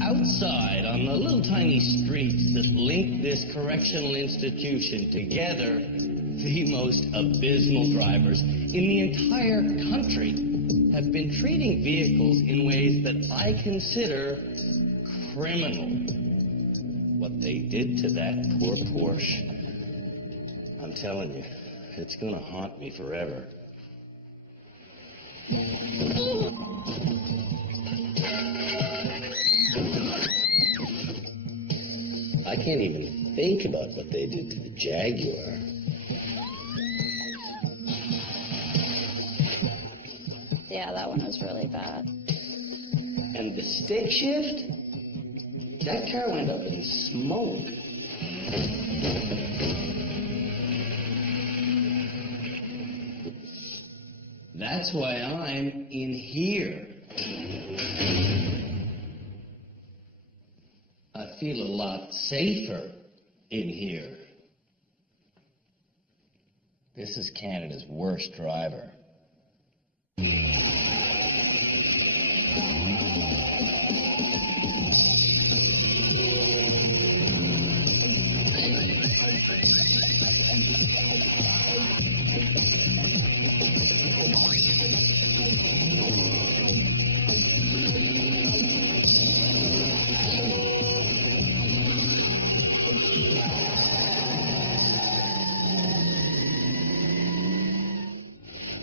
Outside, on the little tiny streets that link this correctional institution together, the most abysmal drivers in the entire country have been treating vehicles in ways that I consider criminal. What they did to that poor Porsche, I'm telling you, it's going to haunt me forever. I can't even think about what they did to the Jaguar. Yeah, that one was really bad. And the stick shift? That car went up in smoke. That's why I'm in here. I feel a lot safer in here. This is Canada's worst driver.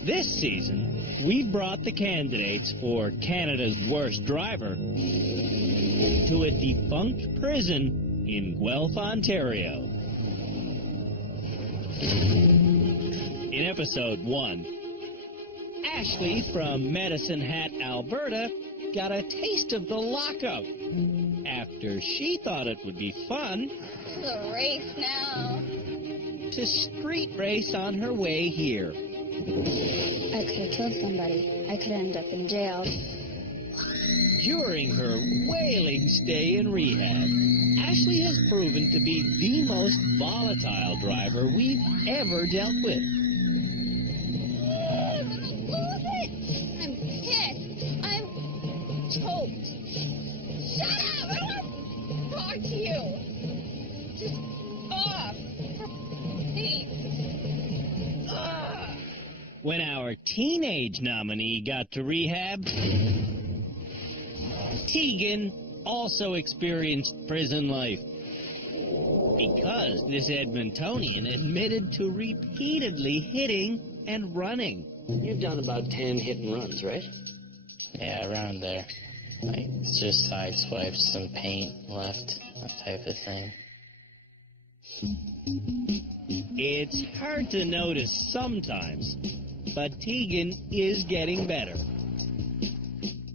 This season, we brought the candidates for Canada's worst driver to a defunct prison in Guelph, Ontario. In episode 1, Ashley from Medicine Hat, Alberta, got a taste of the lockup after she thought it would be fun It's a race now. to street race on her way here. I could have killed somebody. I could end up in jail. During her wailing stay in rehab, Ashley has proven to be the most volatile driver we've ever dealt with. I'm pissed. I'm choked. Shut up! I don't want to talk to you. Just off. Please. Ugh. When our teenage nominee got to rehab, Tegan also experienced prison life because this Edmontonian admitted to repeatedly hitting and running. You've done about 10 hit and runs, right? Yeah, around there. Like, it's just side swipes, some paint left, that type of thing. It's hard to notice sometimes, but Tegan is getting better.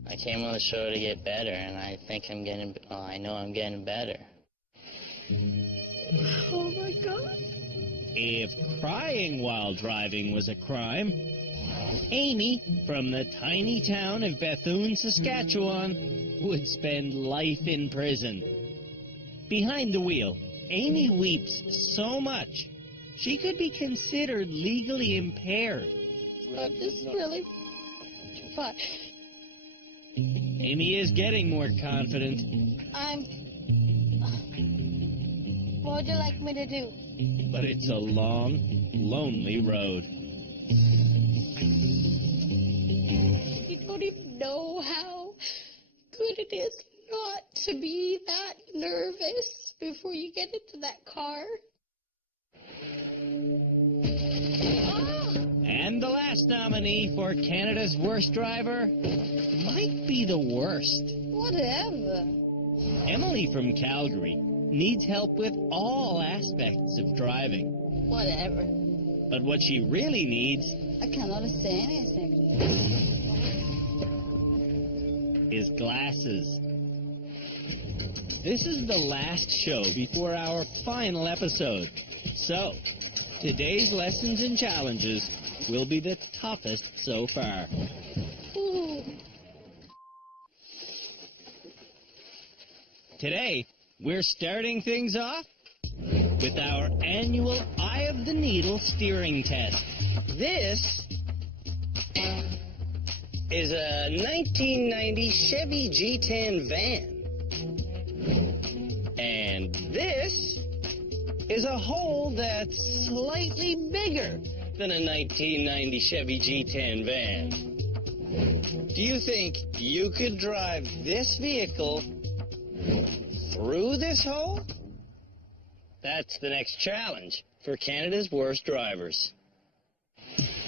I came on the show to get better, and I think I'm getting, well, I know I'm getting better. Oh my God. If crying while driving was a crime, Amy from the tiny town of Bethune, Saskatchewan, would spend life in prison. Behind the wheel, Amy weeps so much she could be considered legally impaired. I'm just really fun. Amy is getting more confident, What would you like me to do? but it's a long, lonely road. You don't even know how good it is not to be that nervous before you get into that car. And the last nominee for Canada's worst driver might be the worst. Whatever. Emily from Calgary needs help with all aspects of driving. Whatever. But what she really needs I cannot say anything. is glasses. This is the last show before our final episode. So, today's lessons and challenges will be the toughest so far. Ooh. Today, we're starting things off with our annual Eye of the Needle steering test. This is a 1990 Chevy G10 van. And this is a hole that's slightly bigger than a 1990 Chevy G10 van. Do you think you could drive this vehicle through this hole? That's the next challenge for Canada's worst drivers.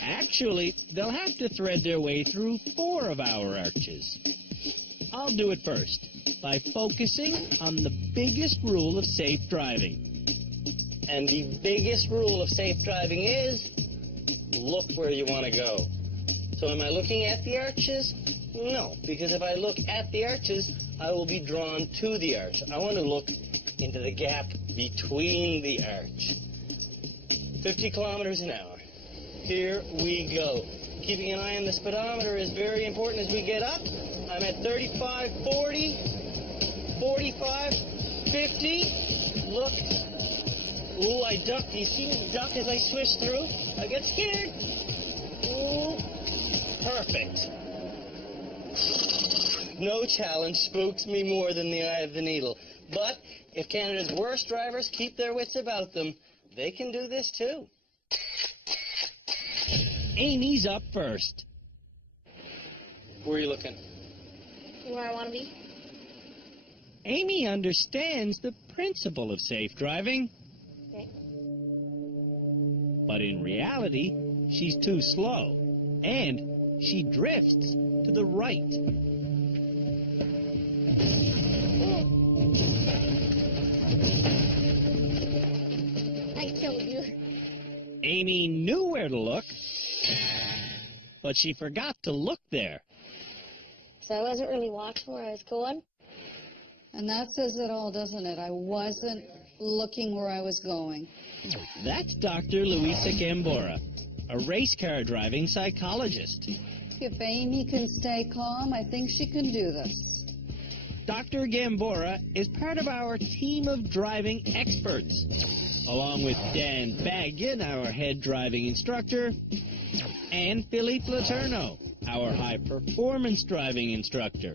Actually, they'll have to thread their way through 4 of our arches. I'll do it first by focusing on the biggest rule of safe driving. And the biggest rule of safe driving is look where you want to go. So am I looking at the arches? No, because if I look at the arches, I will be drawn to the arch. I want to look into the gap between the arch. 50 kilometers an hour. Here we go. Keeping an eye on the speedometer is very important as we get up. I'm at 35, 40, 45, 50. Look. Ooh, I duck. Do you see me duck as I swish through? I get scared. Ooh. Perfect. No challenge spooks me more than the Eye of the Needle. But if Canada's worst drivers keep their wits about them, they can do this too. Amy's up first. Where are you looking? Where I want to be. Amy understands the principle of safe driving. Okay. But in reality, she's too slow. And she drifts to the right. I killed you. Amy knew where to look, but she forgot to look there. So I wasn't really watching where I was going. And that says it all, doesn't it? I wasn't looking where I was going. That's Dr. Louisa Gambora, a race car driving psychologist. If Amy can stay calm, I think she can do this. Dr. Gambora is part of our team of driving experts, along with Dan Baggan, our head driving instructor, and Philippe Laterno, our high-performance driving instructor.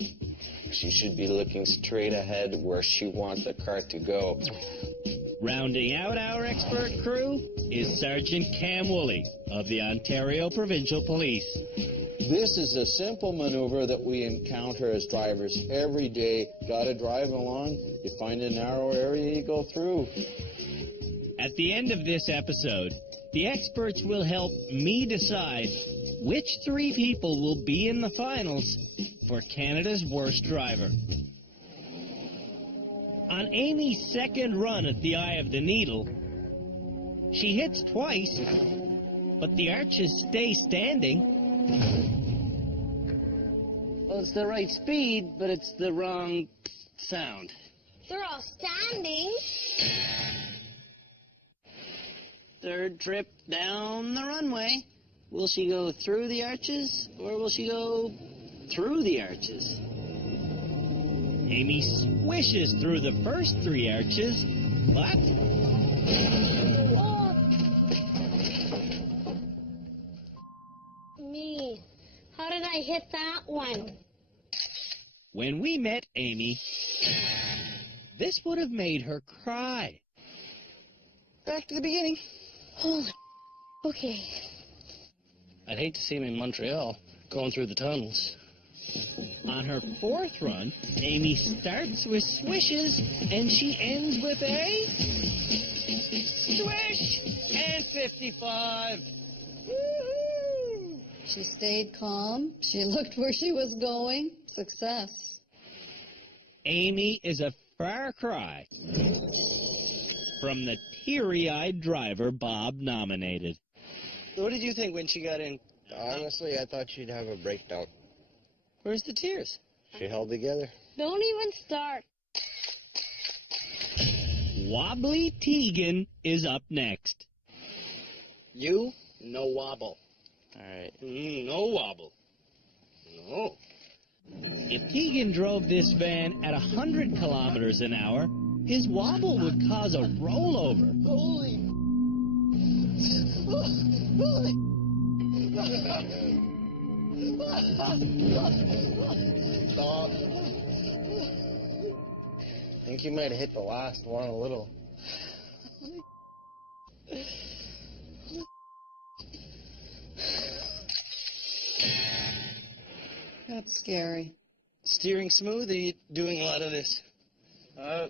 She should be looking straight ahead where she wants the car to go. Rounding out our expert crew is Sergeant Cam Woolley of the Ontario Provincial Police. This is a simple maneuver that we encounter as drivers every day. Gotta drive along, you find a narrow area, you go through. At the end of this episode, the experts will help me decide which 3 people will be in the finals for Canada's worst driver. On Amy's second run at the Eye of the Needle, she hits twice, but the arches stay standing. Well, it's the right speed, but it's the wrong sound. They're all standing. Third trip down the runway. Will she go through the arches, or will she go through the arches? Amy swishes through the first 3 arches, but Oh. Me. How did I hit that one? when we met Amy, this would have made her cry. Back to the beginning. Holy. Okay. I'd hate to see him in Montreal, going through the tunnels. On her 4th run, Amy starts with swishes, and she ends with a Swish! And 55. Woo-hoo! She stayed calm. She looked where she was going. Success. Amy is a far cry from the teary-eyed driver Bob nominated. What did you think when she got in? Honestly, I thought she'd have a breakdown. Where's the tears? She held together. Don't even start. Wobbly Tegan is up next. You, no wobble. All right. No wobble. No. If Tegan drove this van at 100 kilometers an hour, his wobble would cause a rollover. Stop. I think you might have hit the last one a little. That's scary. Steering smooth, or you doing a lot of this? A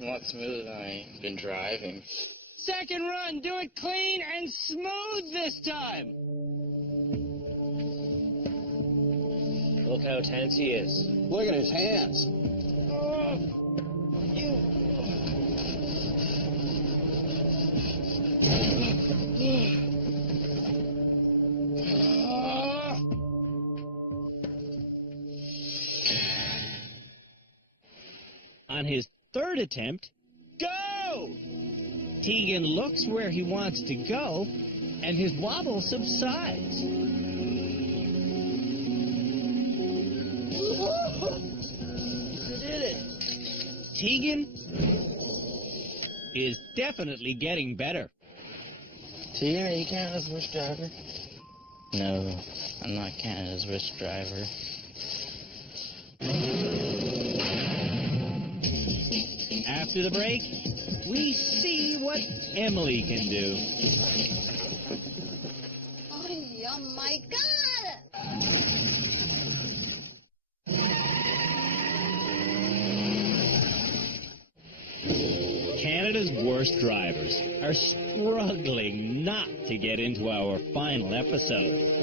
lot smoother than I've been driving. Second run, do it clean and smooth this time. Look how tense he is. Look at his hands. On his third attempt, go! Tegan looks where he wants to go, and his wobble subsides. I did it. Tegan is definitely getting better. Tegan, are you Canada's worst driver? No, I'm not Canada's worst driver. After the break, we see what Emily can do. Oh my God! Canada's worst drivers are struggling not to get into our final episode.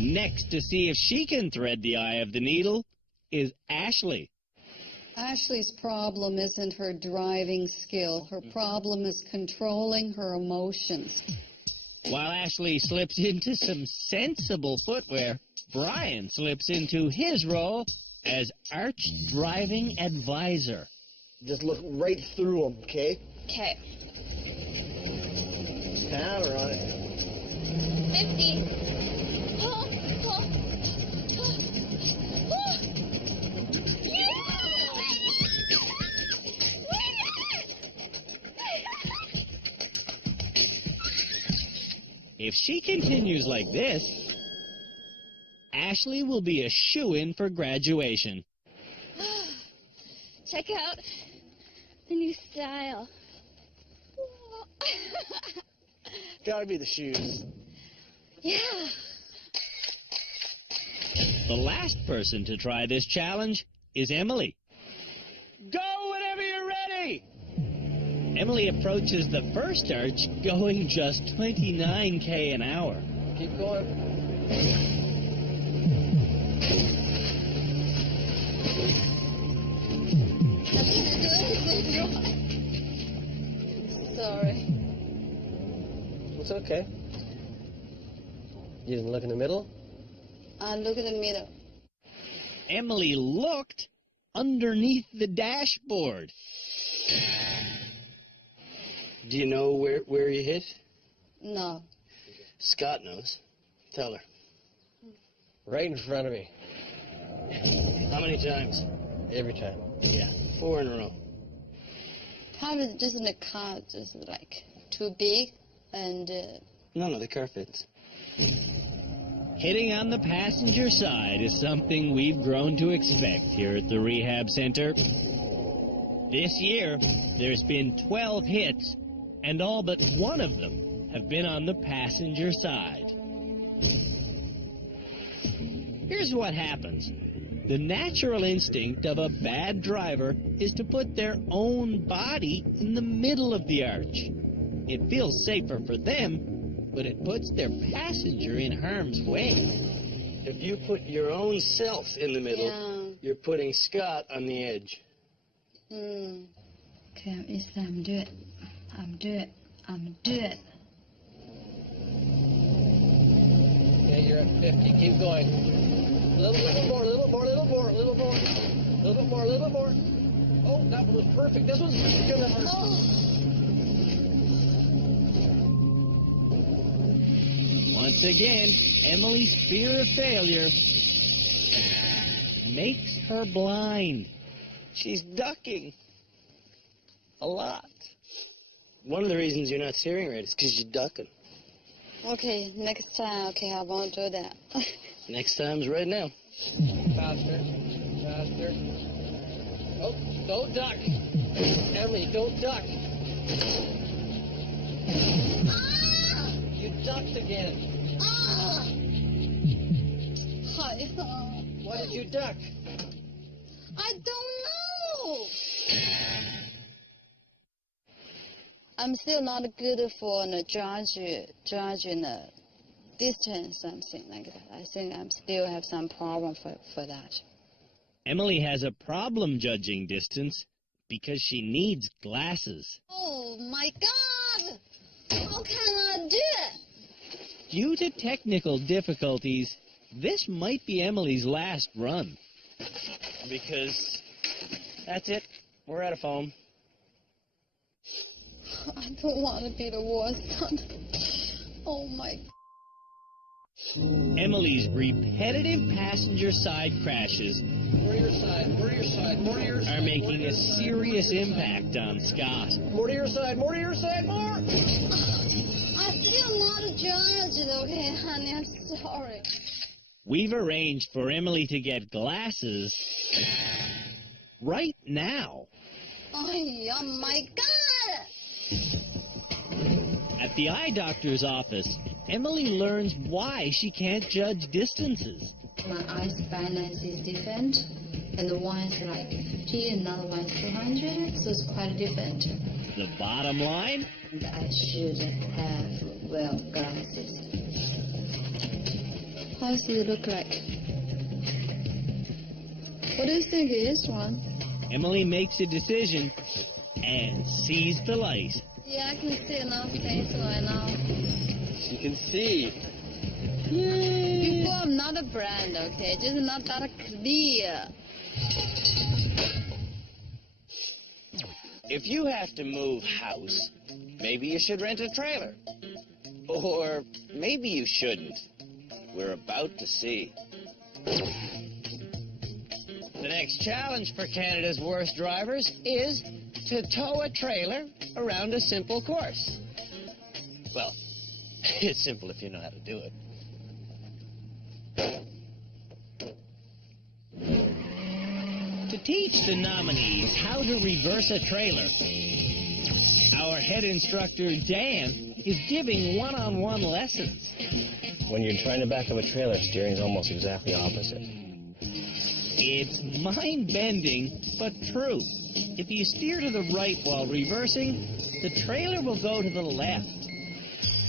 Next to see if she can thread the eye of the needle is Ashley. Ashley's problem isn't her driving skill. Her problem is controlling her emotions. While Ashley slips into some sensible footwear, Brian slips into his role as arch driving advisor. Just look right through them, okay? Okay. Hammer on it. 50. Oh. If she continues like this, Ashley will be a shoo-in for graduation. Check out the new style. Gotta be the shoes. Yeah. The last person to try this challenge is Emily. Go whenever you're ready! Emily approaches the first arch going just 29 an hour. Keep going. Sorry. It's okay. You didn't look in the middle? Look at the middle. Emily looked underneath the dashboard. Do you know where you hit? No. Scott knows. Tell her. Right in front of me. How many times? Every time. Yeah, 4 in a row. Probably just in the car, just like too big and. No, the car fits. Hitting on the passenger side is something we've grown to expect here at the rehab center. This year, there's been 12 hits, and all but one of them have been on the passenger side. Here's what happens. The natural instinct of a bad driver is to put their own body in the middle of the arch. It feels safer for them, but it puts their passenger in harm's way. If you put your own self in the middle, Yeah. you're putting Scott on the edge. Okay, I'm do it. I'm do it. Okay, you're at 50. Keep going. A little bit more, a little more, a little more, a little more. A little bit more, a little bit more. Oh, that was perfect. This was good. Once again, Emily's fear of failure makes her blind. She's ducking. A lot. One of the reasons you're not steering right is because you're ducking. Okay, next time, okay, I won't do that. Next time's right now. Faster. Faster. Oh, don't duck. Emily, don't duck. You ducked again. Why did you duck? I don't know. I'm still not good for judging the distance, something like that. I think I still have some problem for that. Emily has a problem judging distance because she needs glasses. Oh my God! How can I do it? Due to technical difficulties, this might be Emily's last run. Because that's it. We're out of foam. I don't want to be the worst one. Oh my. Emily's repetitive passenger side crashes More to your side, more to your side, more to your side. are making a serious impact on Scott. More to your side, more to your side, more! I'm still not judged, okay, honey. I'm sorry. We've arranged for Emily to get glasses right now. Oh my God! At the eye doctor's office, Emily learns why she can't judge distances. My eyes balance is different, and one is like 50, another one is 200, so it's quite different. The bottom line? And I should have well glasses. How does it look like? What do you think it is, one? Emily makes a decision and sees the light. Yeah, I can see enough things right now. You can see. Before I'm not a brand, okay? Just not that clear. If you have to move house, maybe you should rent a trailer. Or maybe you shouldn't. We're about to see. The next challenge for Canada's worst drivers is to tow a trailer around a simple course. Well, it's simple if you know how to do it. To teach the nominees how to reverse a trailer, our head instructor, Dan, is giving one-on-one lessons. When you're trying to back up a trailer, steering's almost exactly opposite. It's mind-bending, but true. If you steer to the right while reversing, the trailer will go to the left.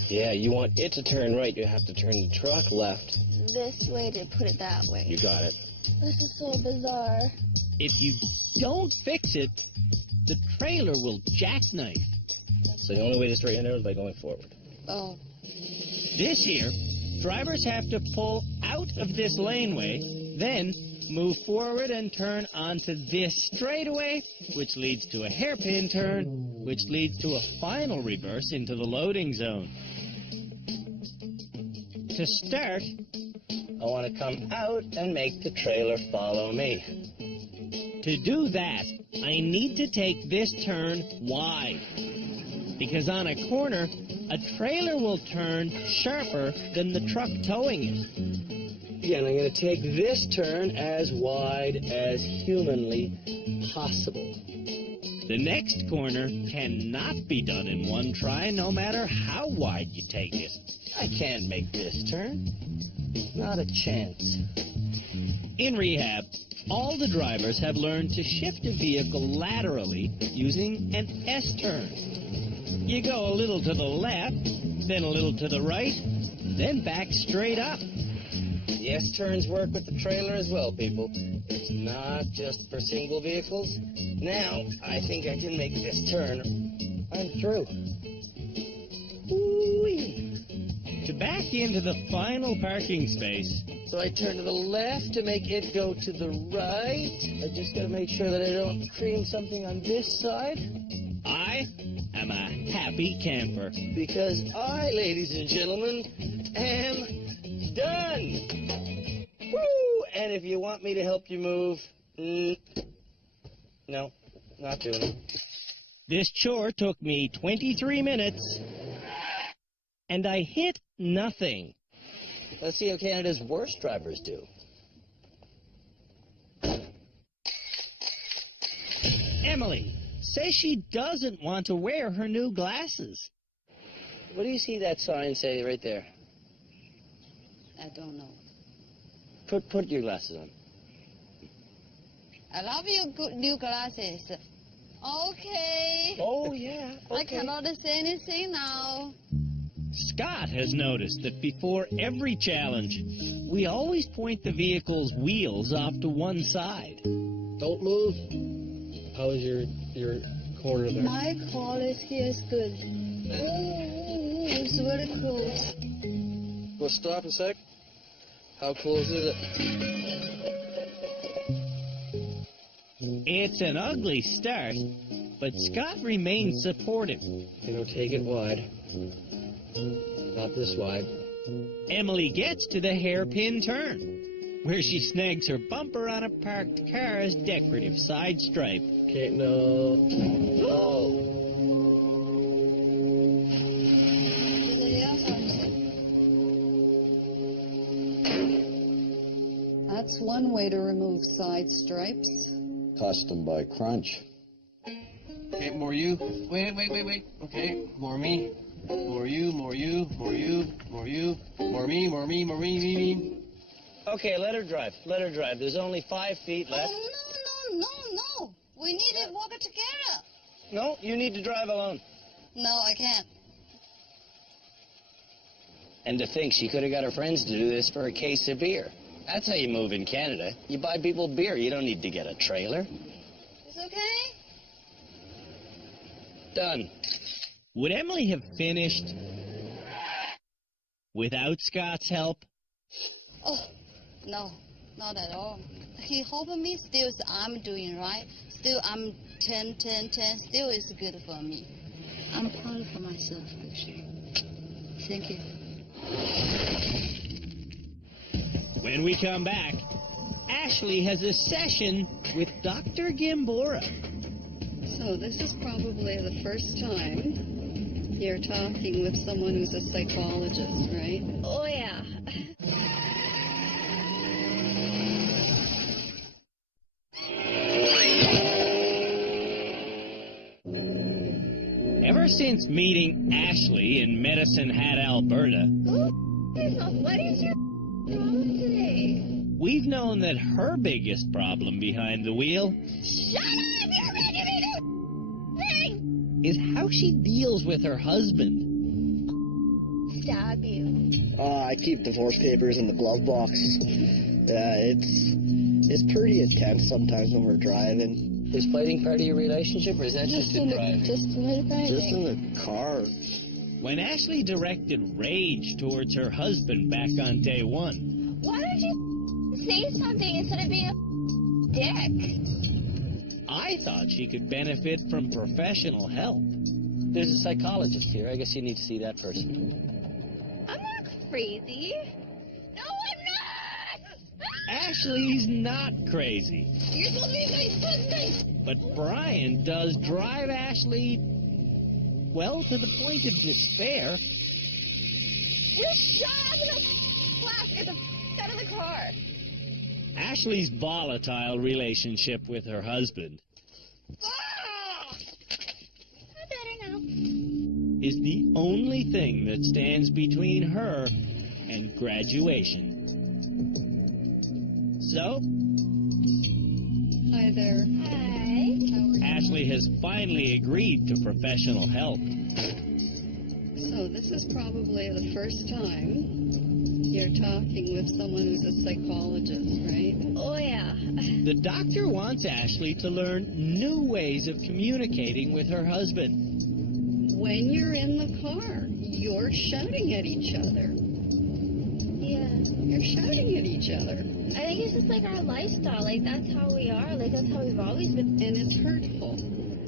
Yeah, you want it to turn right, you have to turn the truck left. This way to put it that way. You got it. This is so bizarre. If you don't fix it, the trailer will jackknife. So the only way to straighten it out is by going forward. Oh. This here, drivers have to pull out of this laneway, then move forward and turn onto this straightaway, which leads to a hairpin turn, which leads to a final reverse into the loading zone. To start, I want to come out and make the trailer follow me. to do that, I need to take this turn wide. Because on a corner, a trailer will turn sharper than the truck towing it. Again, I'm going to take this turn as wide as humanly possible. The next corner cannot be done in one try, no matter how wide you take it. I can't make this turn. Not a chance. In rehab, all the drivers have learned to shift a vehicle laterally using an S-turn. You go a little to the left, then a little to the right, then back straight up. The S-turns work with the trailer as well, people. It's not just for single vehicles. Now, I think I can make this turn. I'm through. Whee! To back into the final parking space, So I turn to the left to make it go to the right. I just got to make sure that I don't cream something on this side. I am a happy camper. Because I, ladies and gentlemen, am done. Woo! And if you want me to help you move, No, not doing it. This chore took me 23 minutes, and I hit nothing. Let's see how Canada's worst drivers do. Emily says she doesn't want to wear her new glasses. What do you see that sign say right there? I don't know. Put your glasses on. I love your good new glasses. Okay. Oh, yeah. I cannot say anything now. Scott has noticed that before every challenge, we always point the vehicle's wheels off to one side. Don't move. How is your corner there? My quality here is good. Oh, it's very close. We'll stop a sec. How close is it? It's an ugly start, but Scott remains supportive. You know, take it wide. Not this wide. Emily gets to the hairpin turn, where she snags her bumper on a parked car's decorative side stripe. Okay, no. No! That's one way to remove side stripes. Custom by Crunch. Okay, more you. Wait. Okay, more me. More you. More me, me. Okay, let her drive. Let her drive. There's only 5 feet left. Oh, no. We need to walk together. No, you need to drive alone. No, I can't. And to think she could have got her friends to do this for a case of beer. That's how you move in Canada. You buy people beer. You don't need to get a trailer. It's okay? Done. Would Emily have finished without Scott's help? Oh, no, not at all. He helping me, still I'm doing right. Still I'm 10, still is good for me. I'm proud of myself, actually. Thank you. When we come back, Ashley has a session with Dr. Gimbora. So this is probably the first time you're talking with someone who's a psychologist, right? Oh, yeah. Ever since meeting Ashley in Medicine Hat, Alberta, What is your problem today? we've known that her biggest problem behind the wheel Shut up! You're making me do thing! is how she deals with her husband. Stab you. I keep divorce papers in the glove box. Yeah, it's pretty intense sometimes when we're driving. Is fighting part of your relationship, or is that just a drive? Just in the car. When Ashley directed rage towards her husband back on day one, Why don't you say something instead of being a dick? I thought she could benefit from professional help. There's a psychologist here. I guess you need to see that person. I'm not crazy. No, I'm not! Ashley's not crazy, You're supposed to be my husband! but Brian does drive Ashley, well, to the point of despair. Just shut up and laugh. Get the out of the car. Ashley's volatile relationship with her husband Ah! I'm better now. is the only thing that stands between her and graduation. So, Hi there. Hi. Ashley has finally agreed to professional help. So this is probably the first time you're talking with someone who's a psychologist, right? Oh, yeah. The doctor wants Ashley to learn new ways of communicating with her husband. When you're in the car, you're shouting at each other. Yeah. You're shouting at each other. I think it's just like our lifestyle. Like, that's how we are. Like, that's how we've always been. And it's hurtful.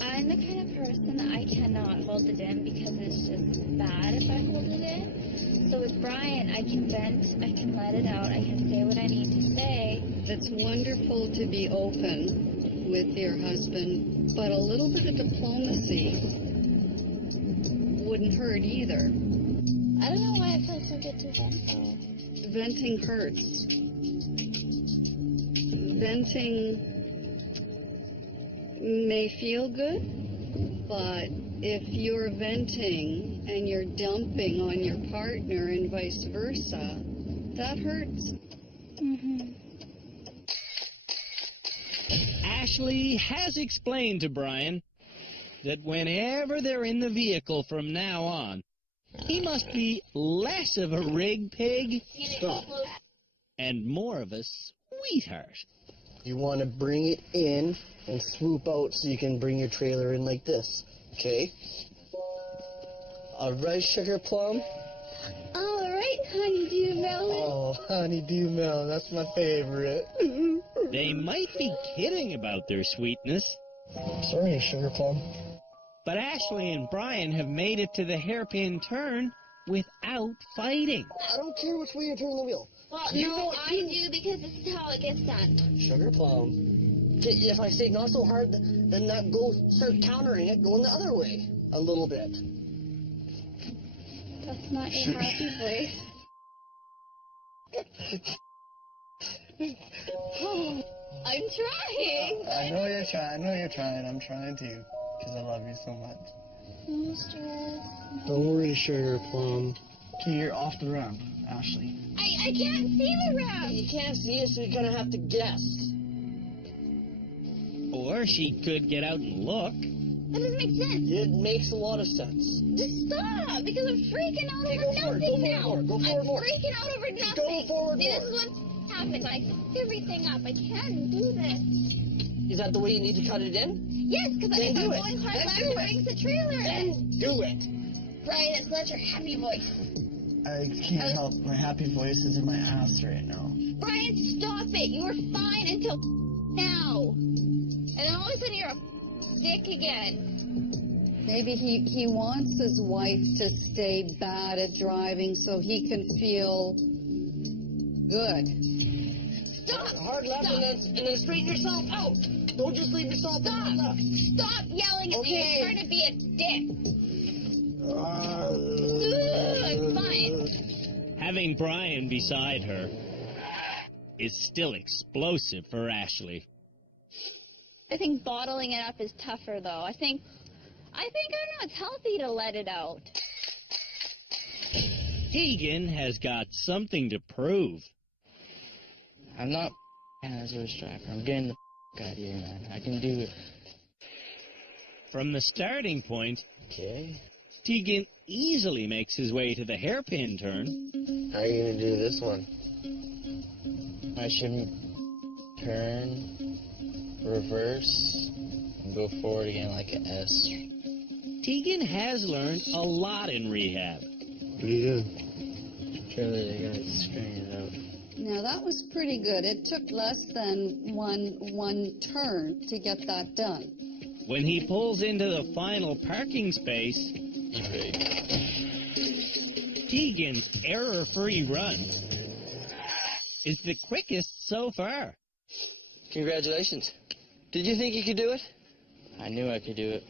I'm the kind of person that I cannot hold it in because it's just bad if I hold it in. So with Brian, I can vent, I can let it out, I can say what I need to say. It's wonderful to be open with your husband, but a little bit of diplomacy wouldn't hurt either. I don't know why it feels so good to vent, though. Venting hurts. Venting may feel good, but if you're venting and you're dumping on your partner and vice versa, that hurts. Mm-hmm. Ashley has explained to Brian that whenever they're in the vehicle from now on, he must be less of a rig pig and more of a sweetheart. You want to bring it in and swoop out so you can bring your trailer in like this, okay? All right, Sugar Plum? All right, honeydew melon. Oh, honeydew melon, that's my favorite. They might be kidding about their sweetness, Sorry, Sugar Plum. but Ashley and Brian have made it to the hairpin turn without fighting. I don't care which way you turn the wheel. Well, no, I do because this is how it gets done. Sugar Plum. If I say not so hard, then that start countering it, going the other way a little bit. That's not your happy voice. Oh, I'm trying. I know you're trying. I'm trying too, because I love you so much. No stress. Don't worry, Sugar Plum. Okay, you're off the ramp, Ashley. I can't see the ramp. You can't see it, so you're going to have to guess. Or she could get out and look. That doesn't make sense. It makes a lot of sense. Just stop, because I'm freaking out over nothing now. Go forward I'm more. freaking out over nothing. Go forward See, more. this is what happens. I fuck everything up. I can't do this. Is that the way you need to cut it in? Yes, because if I'm do it. going hard Then left, do it it. brings the trailer in. Then do it. Brian, it's not your happy voice. I can't help. My happy voice is in my ass right now. Brian, stop it. You were fine until now. And then all of a sudden you're a dick again. Maybe he wants his wife to stay bad at driving so he can feel good. Stop. Hard left Stop. and then straighten yourself out. Don't just leave yourself Stop. left. Stop yelling at me. Okay. You're trying to be a dick. Fine. Having Brian beside her is still explosive for Ashley. I think bottling it up is tougher, though. I think I don't know. It's healthy to let it out. Tegan has got something to prove. I'm not as a striper. I'm getting the out of here, man. I can do it. From the starting point, Okay. Tegan easily makes his way to the hairpin turn. How are you going to do this one? I should turn, reverse, and go forward again like an S. Tegan has learned a lot in rehab. What are you doing? Surely they gotta straighten it out. Now that was pretty good. It took less than one turn to get that done. When he pulls into the final parking space, Tegan's error-free run is the quickest so far. Congratulations. Did you think you could do it? I knew I could do it.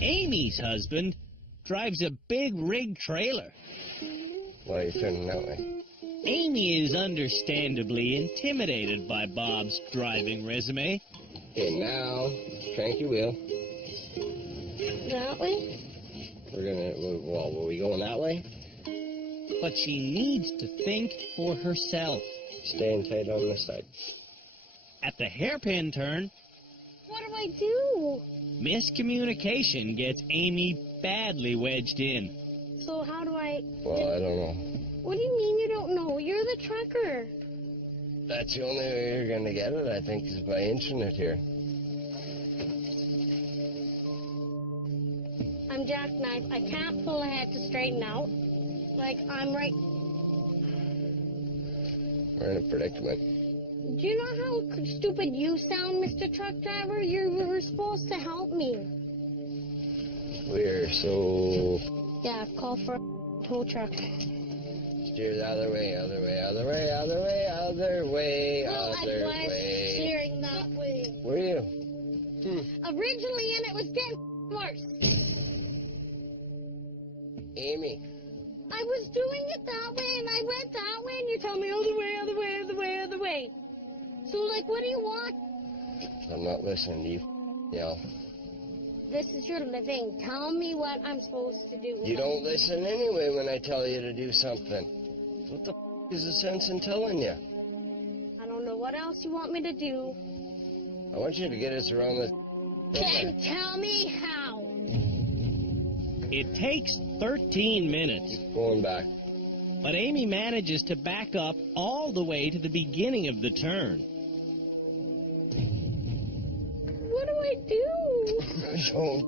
Amy's husband drives a big rig trailer. Why are you turning that way? Amy is understandably intimidated by Bob's driving resume. Okay, now, crank your wheel. That way? Were we going that way? But she needs to think for herself. Staying tight on this side. At the hairpin turn, What do I do? miscommunication gets Amy badly wedged in. So how do I... Well, I don't know. What do you mean you don't know? You're the trucker. That's the only way you're going to get it, I think, is by inching it here. I'm jackknife. I can't pull ahead to straighten out. Like, I'm right... We're in a predicament. Do you know how stupid you sound, Mr. Truck Driver? You were supposed to help me. We're so... Yeah, call for a tow truck. Steer the other way, other way, other way, other way, other way, Well, other I was way. steering that way. Were you? Originally, and it was getting worse. Amy. I was doing it that way, and I went that way, and you tell me other way, other way, other way, other way. So, like, what do you want? I'm not listening to you. Yell. This is your living. Tell me what I'm supposed to do. You don't listen anyway when I tell you to do something. What the is the sense in telling you? I don't know what else you want me to do. I want you to get us around the... Then tell me how. It takes 13 minutes. Going back. But Amy manages to back up all the way to the beginning of the turn. What do I do? Don't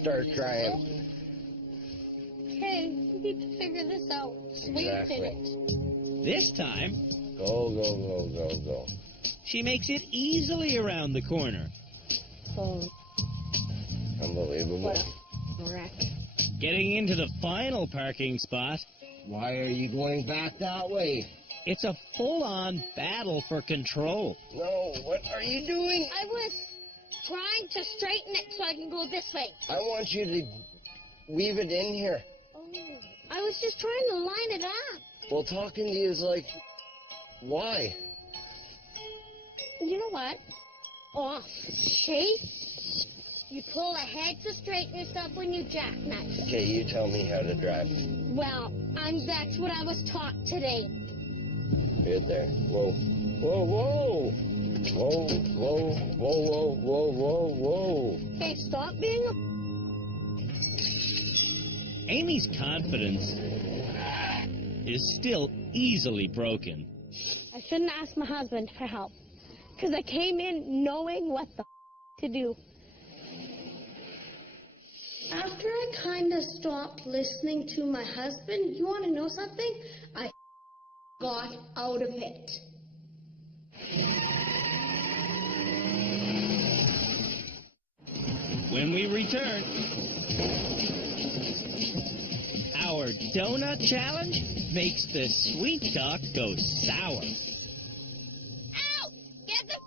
start crying. Okay, we need to figure this out. Wait a minute. This time, Go, go, go, go, go. she makes it easily around the corner. Unbelievable. Wreck. Getting into the final parking spot, Why are you going back that way? it's a full-on battle for control. No, what are you doing? I was trying to straighten it so I can go this way. I want you to weave it in here. Oh, I was just trying to line it up. Well, talking to you is like, why? You know what? Off. Shape. You pull ahead to straighten yourself when you jackknife. Okay, you tell me how to drive. Well, that's what I was taught today. Good there. Whoa. Whoa, whoa. Whoa, whoa, whoa, whoa, whoa, whoa, whoa. Okay, stop being a... Amy's confidence is still easily broken. I shouldn't ask my husband for help. Because I came in knowing what the to do. After I kind of stopped listening to my husband, you want to know something? I got out of it. When we return, our donut challenge makes the sweet talk go sour. Out! Get the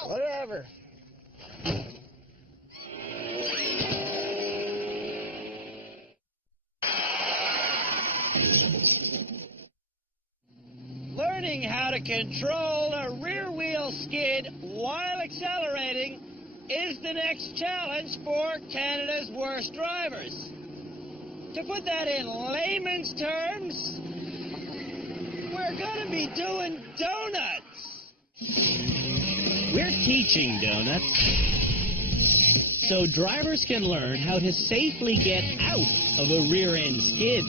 out! Whatever. Learning how to control a rear wheel skid while accelerating is the next challenge for Canada's worst drivers. To put that in layman's terms, we're going to be doing donuts. We're teaching donuts so drivers can learn how to safely get out of a rear-end skid.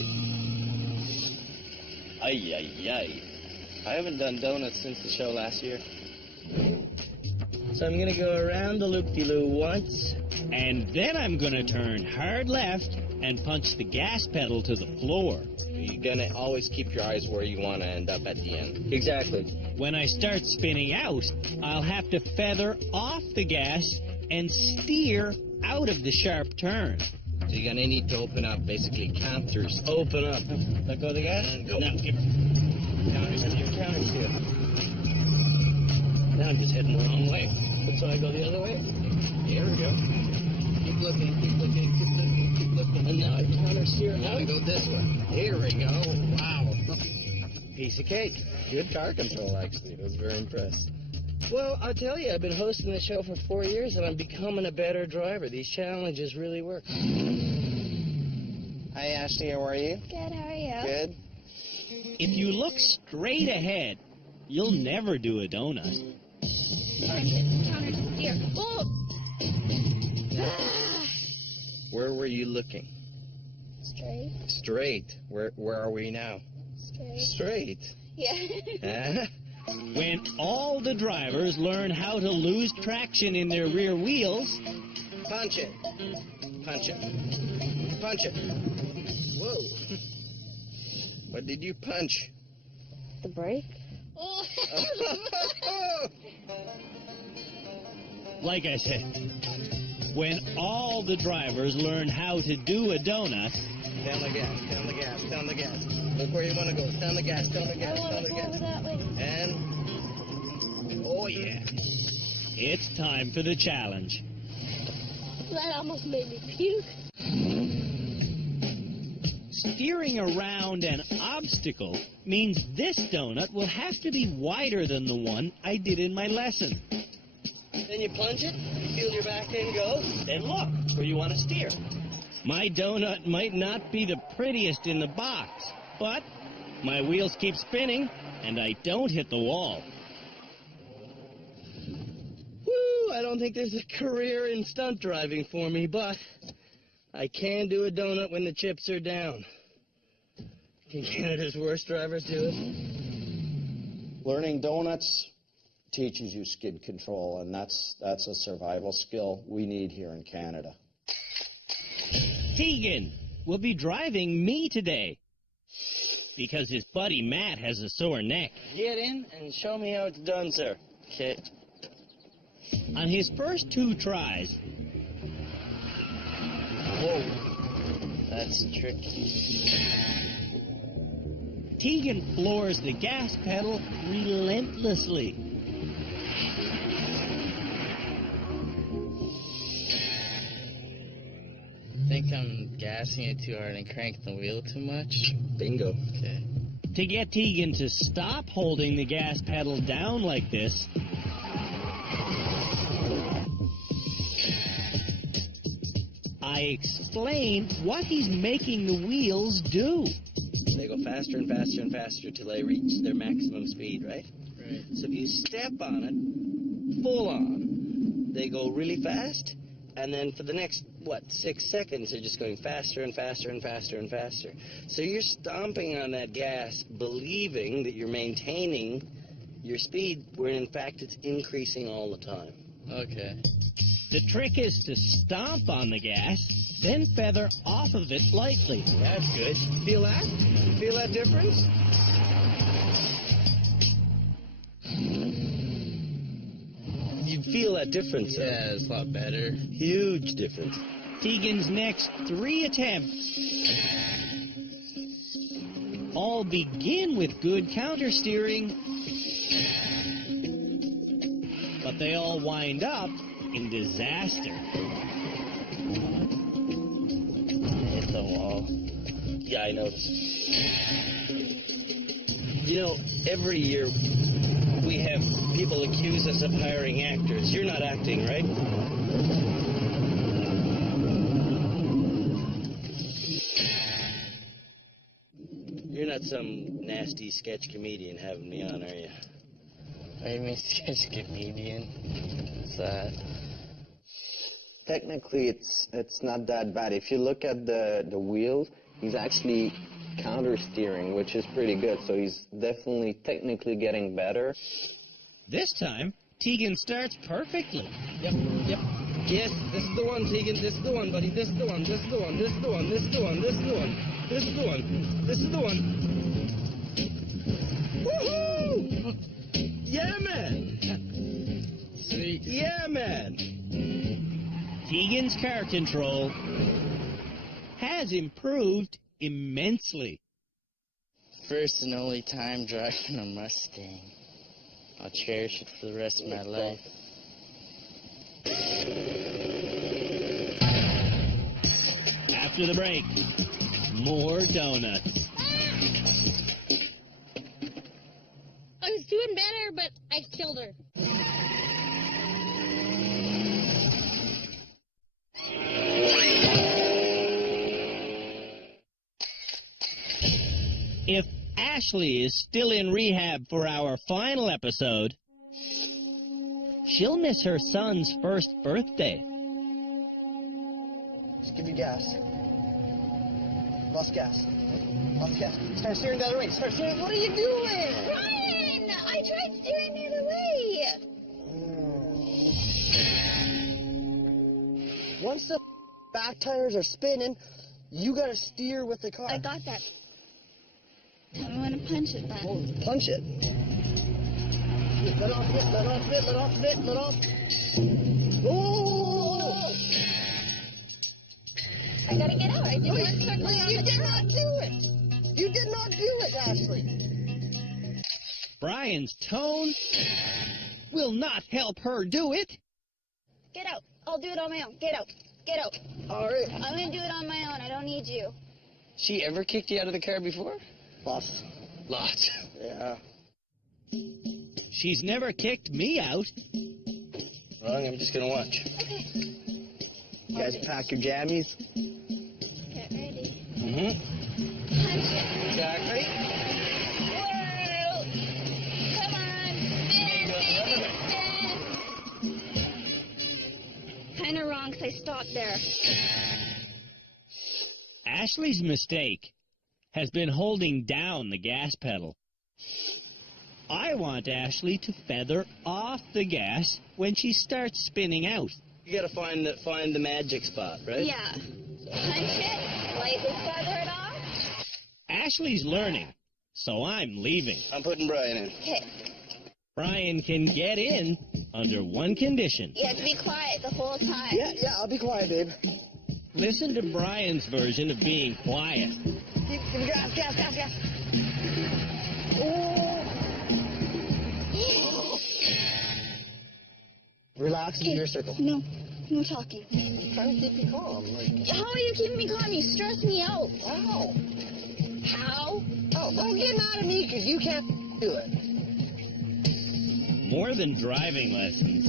Ay, ay, ay. I haven't done donuts since the show last year. So I'm going to go around the loop-de-loo once, and then I'm going to turn hard left and punch the gas pedal to the floor. You're going to always keep your eyes where you want to end up at the end. Exactly. When I start spinning out, I'll have to feather off the gas and steer out of the sharp turn. So you're going to need to open up, basically canters. Open up. Let go of the gas? Go. No, give Counter steer, counter steer. Now I'm just heading the wrong way. So I go the other way? Here we go. Keep looking, keep looking, keep looking, keep looking. And now I counter steer. Now we go this way. Here we go. Wow. Piece of cake. Good car control, actually. I was very impressed. Well, I'll tell you, I've been hosting the show for 4 years, and I'm becoming a better driver. These challenges really work. Hi, Ashley. How are you? Good, how are you? Good. If you look straight ahead, you'll never do a donut. Counter steer. Oh! Where were you looking? Straight. Straight. Where are we now? Straight. Straight. Yeah. When all the drivers learn how to lose traction in their rear wheels, Punch it. Punch it. Punch it. Whoa. What did you punch? The brake? Oh. like I said, when all the drivers learn how to do a donut, Stay on the gas, stay on the gas, stay on the gas. Look where you want to go. Stay on the gas, stay on the gas, stay on the gas. That way. And, oh yeah. It's time for the challenge. That almost made me puke. Steering around an obstacle means this donut will have to be wider than the one I did in my lesson. Then you plunge it, feel your back end go, then look where you want to steer. My donut might not be the prettiest in the box, but my wheels keep spinning and I don't hit the wall. Woo, I don't think there's a career in stunt driving for me, but I can do a donut when the chips are down. Can Canada's worst drivers do it? Learning donuts teaches you skid control, and that's a survival skill we need here in Canada. Tegan will be driving me today because his buddy Matt has a sore neck. Get in and show me how it's done, sir. Okay. On his first 2 tries, Whoa. That's tricky. Tegan floors the gas pedal relentlessly. I think I'm gassing it too hard and cranking the wheel too much. Bingo. Okay. To get Tegan to stop holding the gas pedal down like this, I explain what he's making the wheels do. They go faster and faster and faster till they reach their maximum speed, right? Right. So if you step on it, full on, they go really fast, and then for the next, 6 seconds, they're just going faster and faster and faster and faster. So you're stomping on that gas, believing that you're maintaining your speed, when in fact it's increasing all the time. Okay. The trick is to stomp on the gas, then feather off of it lightly. That's good. Feel that? Feel that difference? You feel that difference, Yeah, it's a lot better. Huge difference. Tegan's next 3 attempts all begin with good counter steering, but they all wind up in disaster. Hit the wall. Yeah, I noticed. You know, every year we have people accuse us of hiring actors. You're not acting, right? You're not some nasty sketch comedian having me on, are you? What do you mean sketch comedian? What's that? Technically, it's not that bad. If you look at the wheels, he's actually counter steering, which is pretty good. So he's definitely technically getting better. This time, Tegan starts perfectly. Yep. Yes, this is the one, Tegan. This is the one, buddy. This is the one. This is the one. This is the one. This is the one. This is the one. This is the one. This is the one. Woohoo! Yeah, man. Sweet. Yeah, man. Tegan's car control has improved immensely. First and only time driving a Mustang. I'll cherish it for the rest of my life. After the break, more donuts. I was doing better, but I killed her. If Ashley is still in rehab for our final episode, she'll miss her son's first birthday. Just give me gas. Lost gas. Lost gas. Start steering the other way. Start steering. What are you doing? Ryan! I tried steering the other way. Once the back tires are spinning, you gotta steer with the car. I got that. I want to punch it back. Well, punch it. Let off a bit, let off a bit, let off a bit, let off. Oh! I gotta get out. I You went quickly on You the did curb. not do it. You did not do it, Ashley. Brian's tone will not help her do it. Get out. I'll do it on my own. Get out. Get out. All right. I'm going to do it on my own. I don't need you. She ever kicked you out of the car before? Lots. Lots. Yeah. She's never kicked me out. Wrong, I'm just gonna watch. Okay. You guys pack your jammies. Get ready. Mm-hmm. Punch it. Exactly. Whoa. Come on. Spin, baby, spin. Kind of wrong because I stopped there. Ashley's mistake has been holding down the gas pedal. I want Ashley to feather off the gas when she starts spinning out. You gotta find the magic spot, right? Yeah. Punch it. Lightly feather it off. Ashley's learning, so I'm leaving. I'm putting Brian in. Okay. Brian can get in under one condition. You have to be quiet the whole time. Yeah, I'll be quiet, babe. Listen to Brian's version of being quiet. Give me gas. Oh. Relax in your circle. No talking. I'm trying to keep you calm. How are you keeping me calm? You stress me out. Wow. How? Oh, don't get mad at me because you can't do it. More than driving lessons,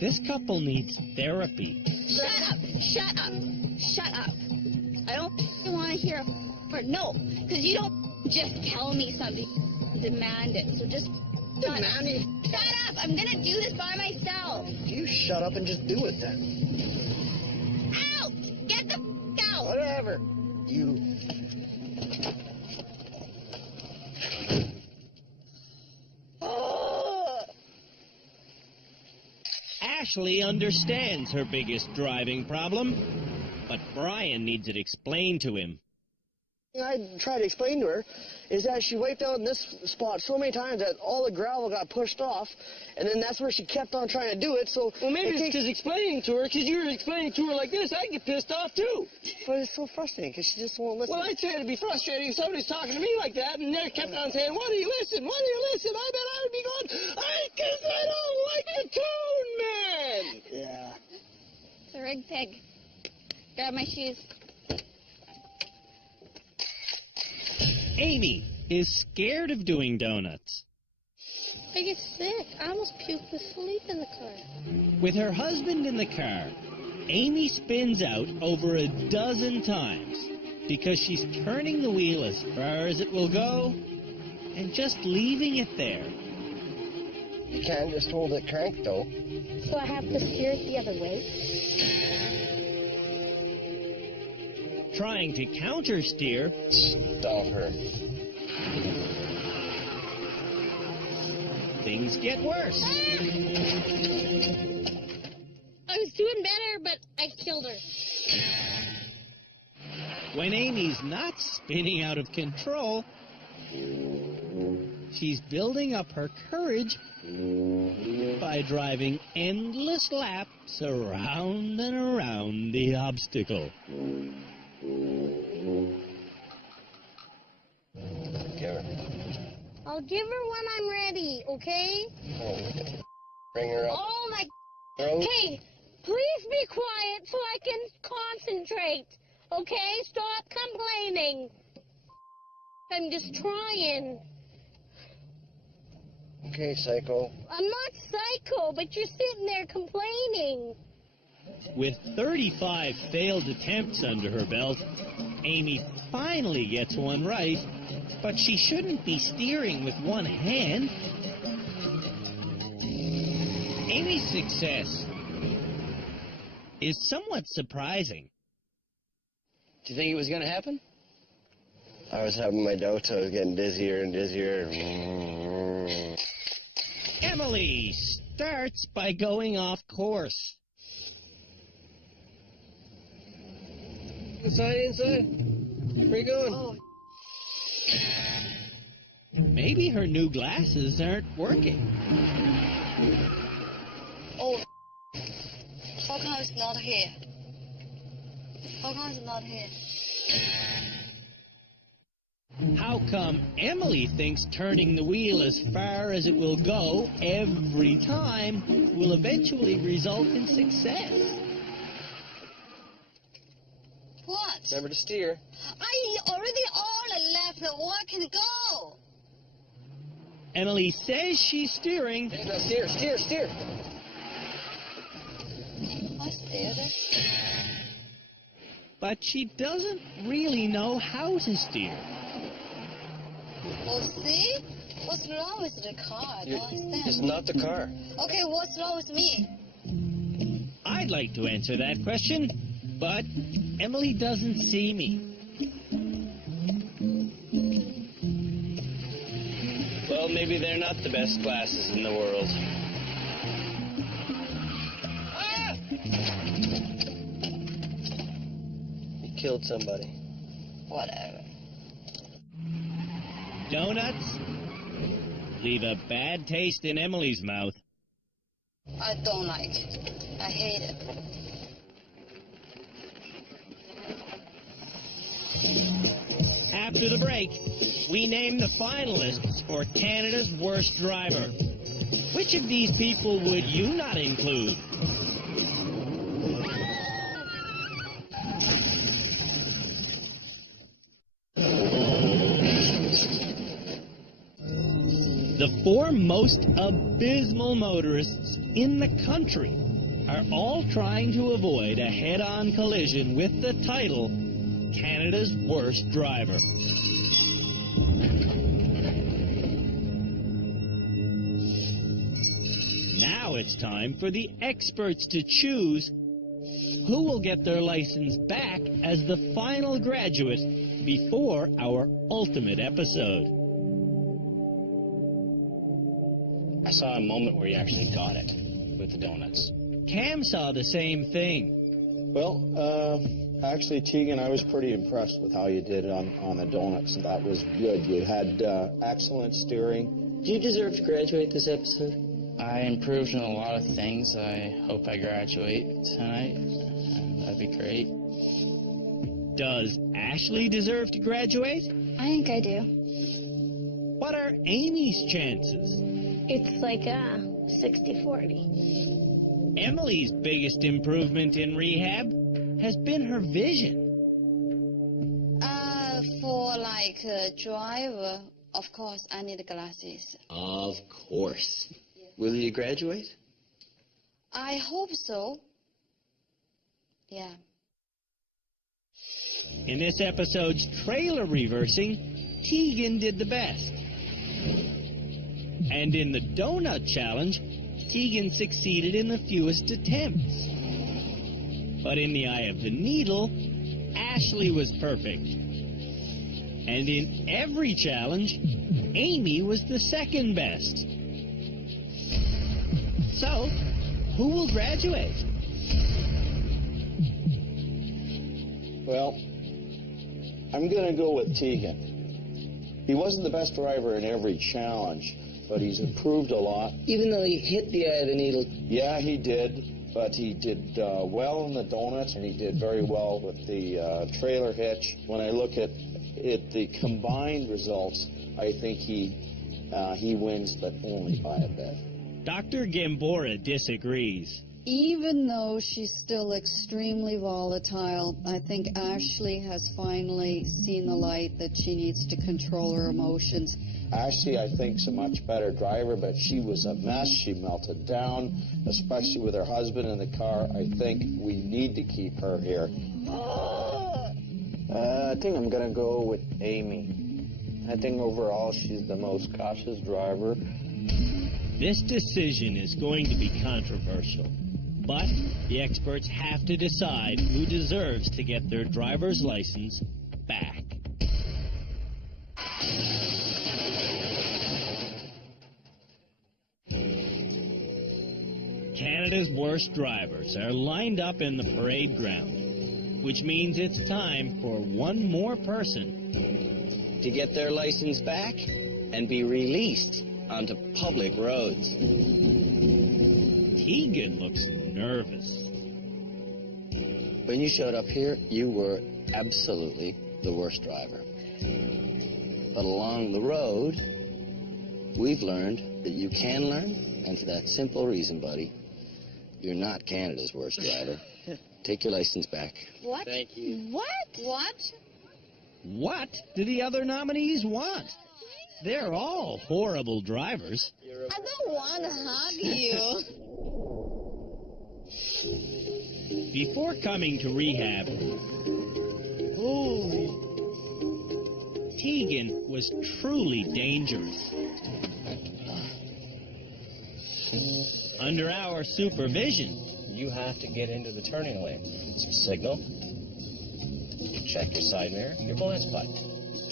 this couple needs therapy. Shut up. Shut up. Shut up. I don't want to hear a word. No, because you don't just tell me something. Demand it. So just Demand it? shut up. I'm going to do this by myself. You shut up and just do it then. Out. Get the out. Whatever. You. Ashley understands her biggest driving problem, but Brian needs it explained to him. I tried to explain to her is that she wiped out in this spot so many times that all the gravel got pushed off, and then that's where she kept on trying to do it. So Well, maybe it's because explaining to her, because you're explaining to her like this, I get pissed off too. But it's so frustrating because she just won't listen. Well, I'd say it'd be frustrating if somebody's talking to me like that, and they kept on saying, "Why do you listen? Why do you listen?" I bet I would be going, "Because I don't like the tone, man." Yeah. It's a rig pig. Grab my shoes. Amy is scared of doing donuts. I get sick. I almost puked with sleep in the car. With her husband in the car, Amy spins out over a dozen times because she's turning the wheel as far as it will go and just leaving it there. You can't just hold it cranked, though. So I have to steer it the other way. Trying to counter-steer, Stop her. things get worse. I was doing better, but I killed her. When Amy's not spinning out of control, she's building up her courage by driving endless laps around and around the obstacle. Give her. I'll give her when I'm ready, okay? Bring her up. Oh my... Throat. Hey, please be quiet so I can concentrate, okay? Stop complaining. I'm just trying. Okay, psycho. I'm not psycho, but you're sitting there complaining. With 35 failed attempts under her belt, Amy finally gets one right, but she shouldn't be steering with one hand. Amy's success is somewhat surprising. Do you think it was going to happen? I was having my doubts. I was getting dizzier and dizzier. Emily starts by going off course. Inside. Where you going? Oh, Maybe her new glasses aren't working. Oh, how come it's not here? How come it's not here? How come Emily thinks turning the wheel as far as it will go every time will eventually result in success? What? Remember to steer. I already on the left. Where can it go? Emily says she's steering. No, steer. I steered it. But she doesn't really know how to steer. Oh, see? What's wrong with the car? I don't understand. It's not the car. Okay, what's wrong with me? I'd like to answer that question, but Emily doesn't see me. Well, maybe they're not the best glasses in the world. Ah! You killed somebody. Whatever. Donuts leave a bad taste in Emily's mouth. I don't like it. I hate it. After the break, we name the finalists for Canada's Worst Driver. Which of these people would you not include? The 4 most abysmal motorists in the country are all trying to avoid a head-on collision with the title Canada's Worst Driver. Now it's time for the experts to choose who will get their license back as the final graduate before our ultimate episode. I saw a moment where you actually got it with the donuts. Cam saw the same thing. Well, actually, Tegan, I was pretty impressed with how you did on the donuts. That was good. You had excellent steering. Do you deserve to graduate this episode? I improved in a lot of things. I hope I graduate tonight. That'd be great. Does Ashley deserve to graduate? I think I do. What are Amy's chances? It's like a 60-40. Emily's biggest improvement in rehab has been her vision. For like a driver, of course, I need glasses. Of course. Will you graduate? I hope so. Yeah. In this episode's trailer reversing, Tegan did the best. And in the donut challenge, Tegan succeeded in the fewest attempts. But in the eye of the needle, Ashley was perfect. And in every challenge, Amy was the second best. So, who will graduate? Well, I'm going to go with Tegan. He wasn't the best driver in every challenge, but he's improved a lot. Even though he hit the eye of the needle? Yeah, he did, but he did well in the donuts, and he did very well with the trailer hitch. When I look at the combined results, I think he wins, but only by a bit. Dr. Gambora disagrees. Even though she's still extremely volatile, I think Ashley has finally seen the light that she needs to control her emotions. Ashley, I think, is a much better driver, but she was a mess. She melted down, especially with her husband in the car. I think we need to keep her here. I think I'm going to go with Amy. I think overall she's the most cautious driver. This decision is going to be controversial, but the experts have to decide who deserves to get their driver's license back. Canada's worst drivers are lined up in the parade ground, which means it's time for one more person to get their license back and be released onto public roads. Tegan looks nervous. When you showed up here, you were absolutely the worst driver. But along the road, we've learned that you can learn, and for that simple reason, buddy, you're not Canada's worst driver. Take your license back. What? Thank you. What? What do the other nominees want? They're all horrible drivers. I don't want to hug you. Before coming to rehab, Tegan was truly dangerous. Under our supervision, You have to get into the turning lane. Signal. Check your side mirror, your blind spot.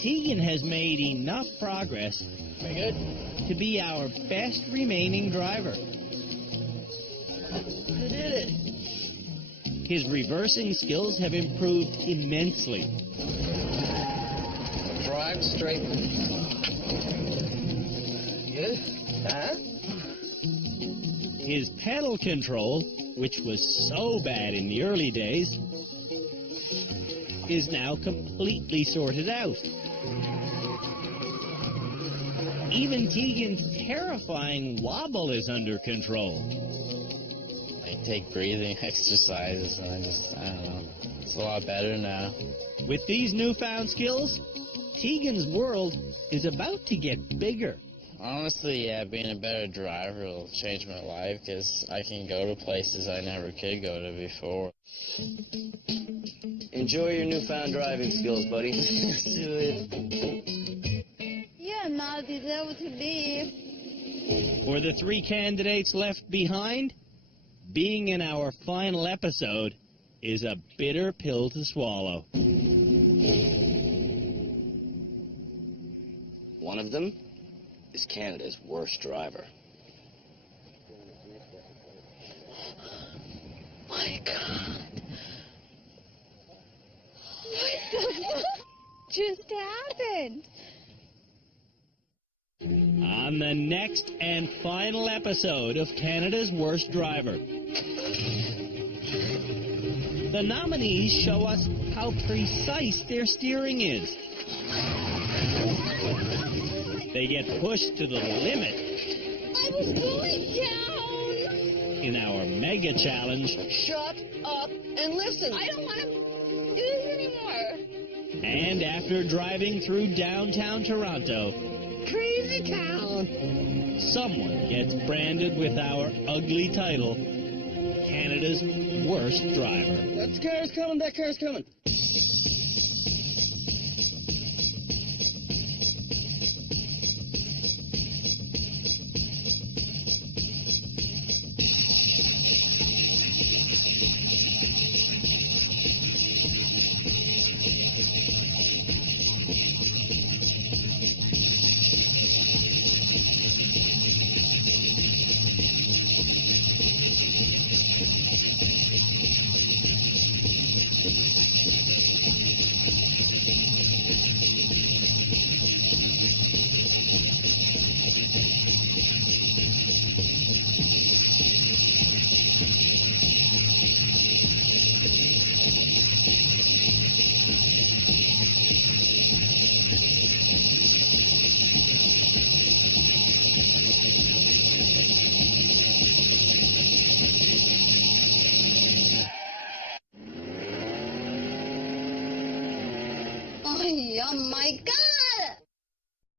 Tegan has made enough progress Very good. to be our best remaining driver. You did it. His reversing skills have improved immensely. Drive straight. Good. Huh? His pedal control, which was so bad in the early days, is now completely sorted out. Even Tegan's terrifying wobble is under control. I take breathing exercises, and I don't know. It's a lot better now. With these newfound skills, Tegan's world is about to get bigger. Honestly, yeah, being a better driver will change my life because I can go to places I never could go to before. Enjoy your newfound driving skills, buddy. Let's do it. You're not deserve to live. For the three candidates left behind, being in our final episode is a bitter pill to swallow. One of them is Canada's worst driver. My God. What the fuck just happened? On the next and final episode of Canada's Worst Driver, the nominees show us how precise their steering is. They get pushed to the limit I was going down. in our mega challenge. Shut up and listen. I don't want to do this anymore. And after driving through downtown Toronto, Crazy town. someone gets branded with our ugly title, Canada's Worst Driver. That car's coming, that car's coming. Oh my God.